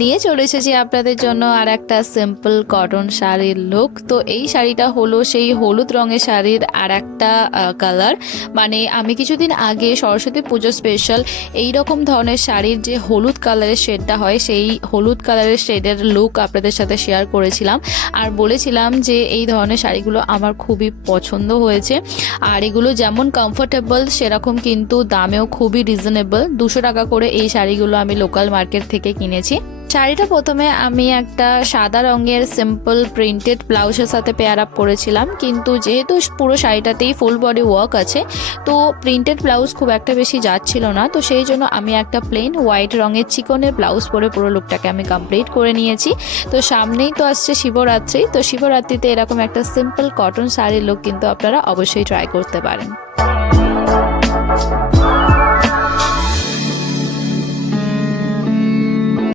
নিয়ে চলে এসেছি আপনাদের জন্য আর একটা সিম্পল কটন শাড়ির লুক। তো এই শাড়িটা হলো সেই হলুদ রঙের শাড়ির আর একটা কালার। মানে আমি কিছুদিন আগে সরস্বতী পুজো স্পেশাল এই রকম ধরনের শাড়ির যে হলুদ কালারের শেডটা হয় সেই হলুদ কালারের শেডের লুক আপনাদের সাথে শেয়ার করেছিলাম আর বলেছিলাম যে এই ধরনের শাড়িগুলো আমার খুবই পছন্দ হয়েছে। আর এগুলো যেমন কমফোর্টেবল সেরকম কিন্তু দামেও খুবই রিজনেবল। 200 টাকা করে এই শাড়িগুলো আমি লোকাল মার্কেট থেকে কিনেছি। শাড়িটা প্রথমে আমি একটা সাদা রঙের সিম্পল প্রিন্টেড ব্লাউজের সাথে পেয়ার আপ করেছিলাম, কিন্তু যেহেতু পুরো শাড়িটাতেই ফুল বডি ওয়ার্ক আছে তো প্রিন্টেড ব্লাউজ খুব একটা বেশি যাচ্ছিল না, তো সেই জন্য আমি একটা প্লেন হোয়াইট রঙের চিকনের ব্লাউজ পরে পুরো লুকটাকে আমি কমপ্লিট করে নিয়েছি। তো সামনেই তো আসছে শিবরাত্রি, তো শিবরাত্রিতে এরকম একটা সিম্পল কটন শাড়ির লুক কিন্তু আপনারা অবশ্যই ট্রাই করতে পারেন।